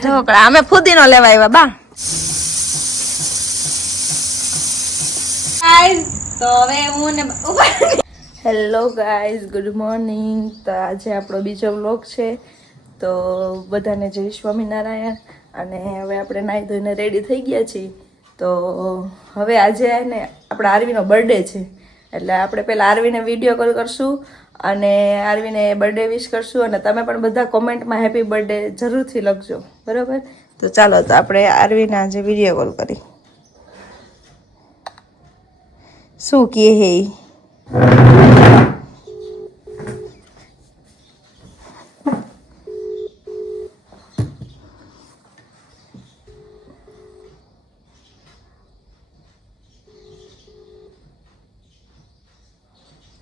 ઢોકળા અમે ફુદીનો લેવા આવ્યા બા. તો હવે હું ને હેલો ગાઈઝ, ગુડ મોર્નિંગ. તો આજે આપણો બીજો વ્લોગ છે. તો બધાને જય સ્વામિનારાયણ. અને હવે આપણે નાહી ધોઈને રેડી થઈ ગયા છીએ. તો હવે આજે ને આપણા આરવીનો બર્થડે છે, એટલે આપણે પહેલાં આરવીને વિડીયો કોલ કરશું અને આરવીને બર્થડે વિશ કરશું. અને તમે પણ બધા કોમેન્ટમાં હેપી બર્થડે જરૂરથી લખજો, બરાબર? તો ચાલો, તો આપણે આરવીને આજે વિડીયો કોલ કરી શું કહે હે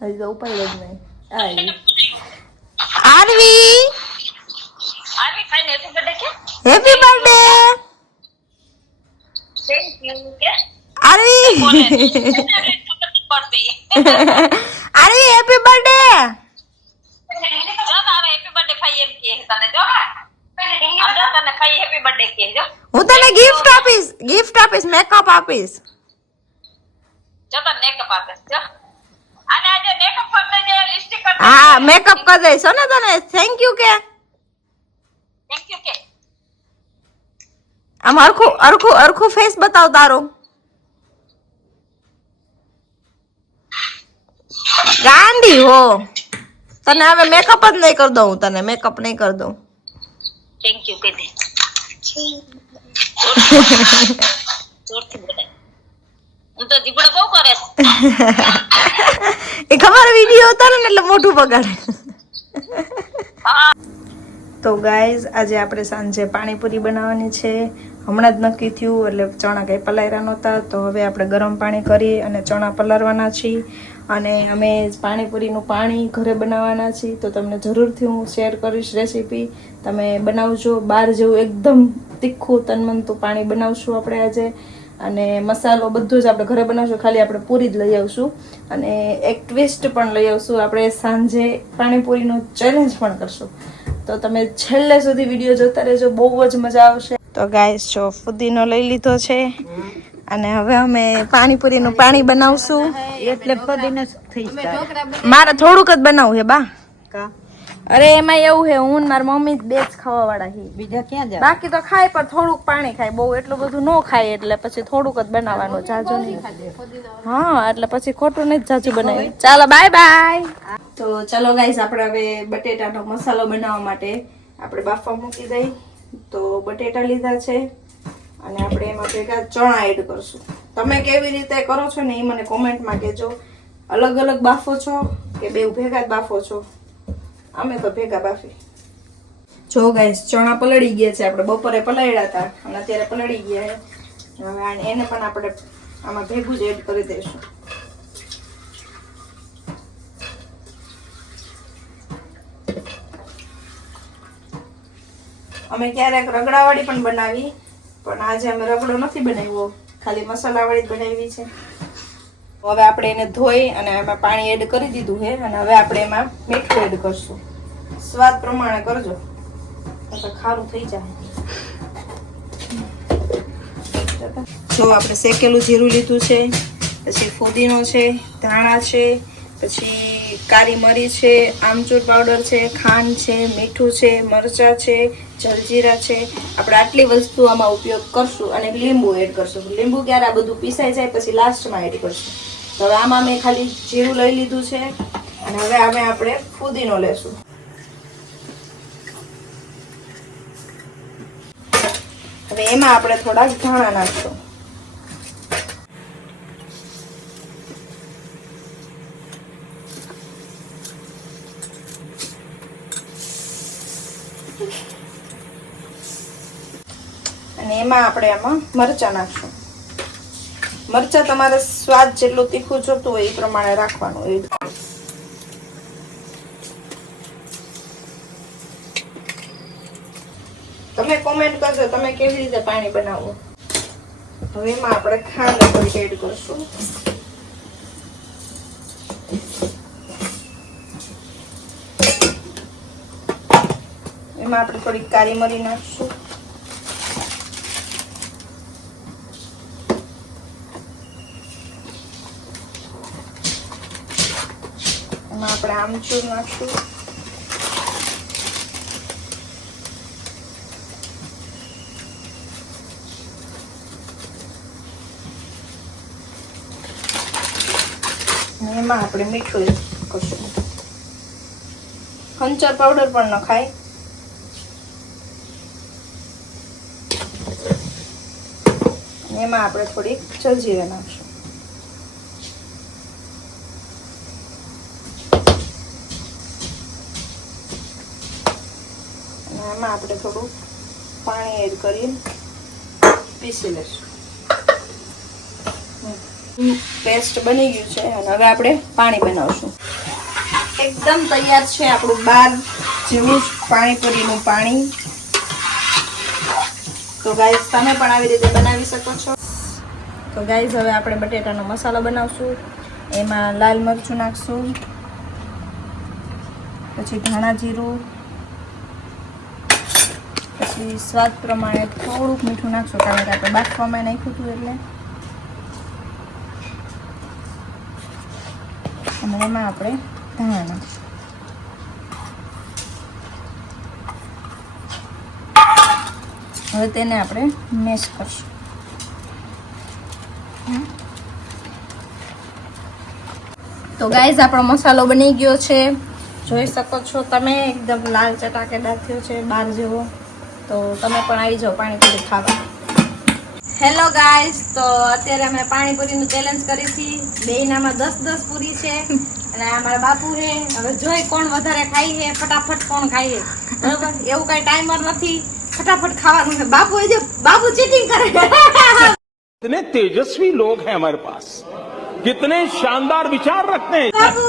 હજી તો ઉપર જ નહીં. Aarvi happy birthday. Aarvi Aarvi happy birthday. હું તને ગિફ્ટ આપીશ મેકઅપ આપીશ. હા, મેકઅપ કરી દઈશ ને તને. થેન્ક યુ કે આમ અરખું ફેસ બતાવ તારો. ગાંડી હો, તને હવે મેકઅપ જ નહીં કરી દઉં. હું તને મેકઅપ નહીં કરી દઉં. થેન્ક યુ કે દે. હું તો દીપડો બહુ કરે એ ખબર વિડીયો ઉતારે ને એટલે મોઢું બગાડે. તો ગાઈઝ, આજે આપણે સાંજે પાણીપુરી બનાવવાની છે. હમણાં જ નક્કી થયું, એટલે ચણા કંઈ પલાળ્યા નહોતા, તો હવે આપણે ગરમ પાણી કરી અને ચણા પલાળવાના છીએ. અને અમે પાણીપુરીનું પાણી ઘરે બનાવવાના છીએ, તો તમને જરૂરથી હું શેર કરીશ રેસીપી. તમે બનાવજો. બહાર જેવું એકદમ તીખું તનમનતું પાણી બનાવશું આપણે આજે. અને મસાલો બધું જ આપણે ઘરે બનાવશું, ખાલી આપણે પૂરી જ લઈ આવશું. અને એક ટ્વિસ્ટ પણ લઈ આવશું. આપણે સાંજે પાણીપુરીનું ચેલેન્જ પણ કરશું. તો તમે છેલ્લે સુધી વિડીયો જોતા રહેજો, બહુ જ મજા આવશે. તો ગાઈસ, જો ફુદીનો લઈ લીધો છે અને હવે અમે પાણીપુરીનું પાણી બનાવશું. એટલે ફુદીનો થઈ જાય. મારે થોડુંક જ બનાવવું છે બા. અરે એમાં એવું છે, હું મારી મમ્મી જ બે જ ખાવા વાળા છે, બીજા ક્યાં જાય? બાકી તો ખાય પણ થોડુંક પાણી ખાય, બહુ એટલું બધું ન ખાય. એટલે પછી થોડુંક જ બનાવવાનું, જાજુ નહીં. હા, એટલે પછી ખોટું નહીં જાજુ બનાવ્યું. ચાલો, બાય બાય. તો ચાલો ગાઈસ, આપણે હવે બટેટાનો મસાલો બનાવવા માટે આપણે બાફવા મૂકી દઈ. તો બટેટા લીધા છે અને આપણે એમાં ભેગા ચણા એડ કરશું. તમે કેવી રીતે કરો છો ને એ મને કોમેન્ટમાં કહેજો. અલગ અલગ બાફો છો કે બે ભેગા જ બાફો છો? અમે તો ભેગા બાફી. જો ગાઈસ, ચણા પલળી ગયા છે. આપણે બપોરે પલાળ્યા હતા અને અત્યારે પલળી ગયા છે. હવે એને પણ આપણે આમાં ભેગું જ એડ કરી દઈશું. અમે ક્યારેક રગડાવાળી પણ બનાવી, પણ આજે અમે રગડો નથી બનાવ્યો, ખાલી મસાલાવાળી જ બનાવી છે. હવે આપણે એને ધોઈ અને એમાં પાણી એડ કરી દીધું છે. અને હવે આપણે એમાં મીઠું એડ કરશું. સ્વાદ પ્રમાણે કરજો, તો ખારું થઈ જાય. જો આપણે શેકેલું જીરું લીધું છે, પછી ફુદીનો છે, ધાણા છે, પછી કાળી મરી છે, આમચૂર પાવડર છે, ખાંડ છે, મીઠું છે, મરચાં છે, જલજીરા છે. આપણે આટલી વસ્તુ આમાં ઉપયોગ કરશું અને લીંબુ એડ કરશું. લીંબુ ક્યારે આ બધું પીસાઈ જાય પછી લાસ્ટમાં એડ કરશું. તો હવે આમાં મેં ખાલી જીરું લઈ લીધું છે અને હવે આપણે ફુદીનો લેશું. હવે એમાં આપણે થોડાક ધાણા નાખશું. અને એમાં આપણે આમાં મરચાં નાખશું. મરચાં તમારે સ્વાદ જેટલું તીખું જોતું હોય એ પ્રમાણે રાખવાનું. તમે કોમેન્ટ કરજો તમે કેવી રીતે પાણી બનાવો. હવે એમાં આપણે ખાંડ એડ કરશું. એમાં આપણે થોડી કાળી મરી નાખશું. એમાં આપણે આમચૂર નાખશું. એમાં આપણે મીઠું કરશું. હંચર પાવડર પણ નખાય. એમાં આપણે થોડીક જલજીરા નાખશું. અને એમાં આપણે થોડું પાણી એડ કરી પીસી લઈશું. પેસ્ટ બની ગયું છે અને હવે આપણે પાણી બનાવશું. એકદમ તૈયાર છે આપણું બાર જેવું જ પાણીપુરીનું પાણી. તો ગાઈઝ તમે પણ આવી રીતે બનાવી શકો છો. તો ગાઈઝ હવે આપણે બટેટાનો મસાલો બનાવશું. એમાં લાલ મરચું નાખશું, પછી ધાણા જીરું, પછી સ્વાદ પ્રમાણે થોડુંક મીઠું નાખશું કારણ કે આપણે બાફવામાં નાખ્યું હતું એટલે. અને એમાં આપણે ધાણા નાખશું. હવે તેને આપણે મેશ કરશું. તો ગાઈઝ આપણો મસાલો બની ગયો છે, જોઈ શકો છો તમે. એકદમ લાલ ચટાકેદાર થયો છે બાર જેવો. તો તમે પણ આવી જાઓ પાણીપુરી ખાવા. હેલો ગાઈઝ, તો અત્યારે અમે પાણીપુરીનું ચેલેન્જ કરી છે. બેયનામાં 10-10 પૂરી છે અને આ મારા બાપુ છે. હવે જોઈ કોણ વધારે ખાઈ છે, ફટાફટ કોણ ખાઈ છે. બરોબર, એવું કઈ ટાઈમર નથી, फटाफट खावा है. बाबू चीटिंग करे. कितने तेजस्वी लोग हैं हमारे पास, कितने शानदार विचार रखते हैं. बाबू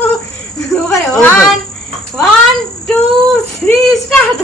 1 2 3 स्टार्ट.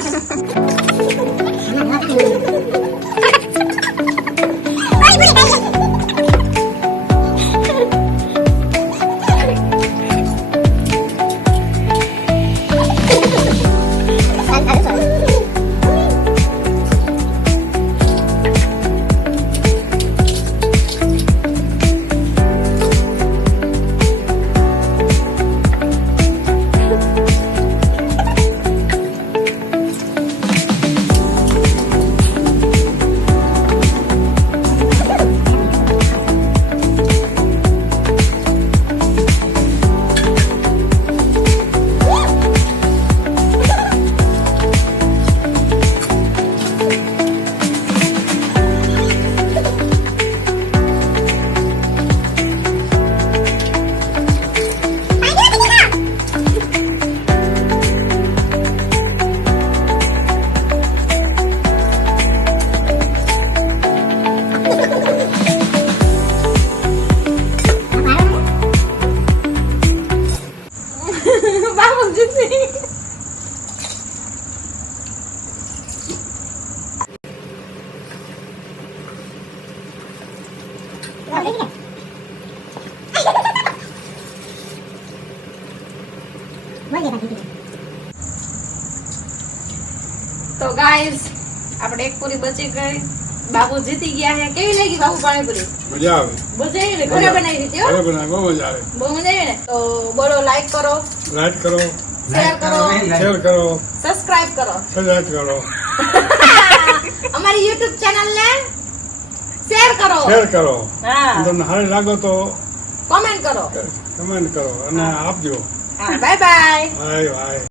तो गाइस આપણે એક પૂરી બચી ગઈ. બાબુ જીતી ગયા છે. કેવી લાગી બાબુ પાણીપુરી? મજા આવે. મજા આવી ને? ઘરે બનાવી હતી હો. ઘરે બનાવી બહુ મજા આવે. બહુ મજા આવી ને? તો બોલો લાઈક કરો, લાઈક કરો, શેર કરો, સબસ્ક્રાઇબ કરો, અમારી YouTube ચેનલ ને શેર કરો. હા, તમને સારી લાગો તો કમેન્ટ કરો અને આપજો. હા, બાય બાય. Bye bye.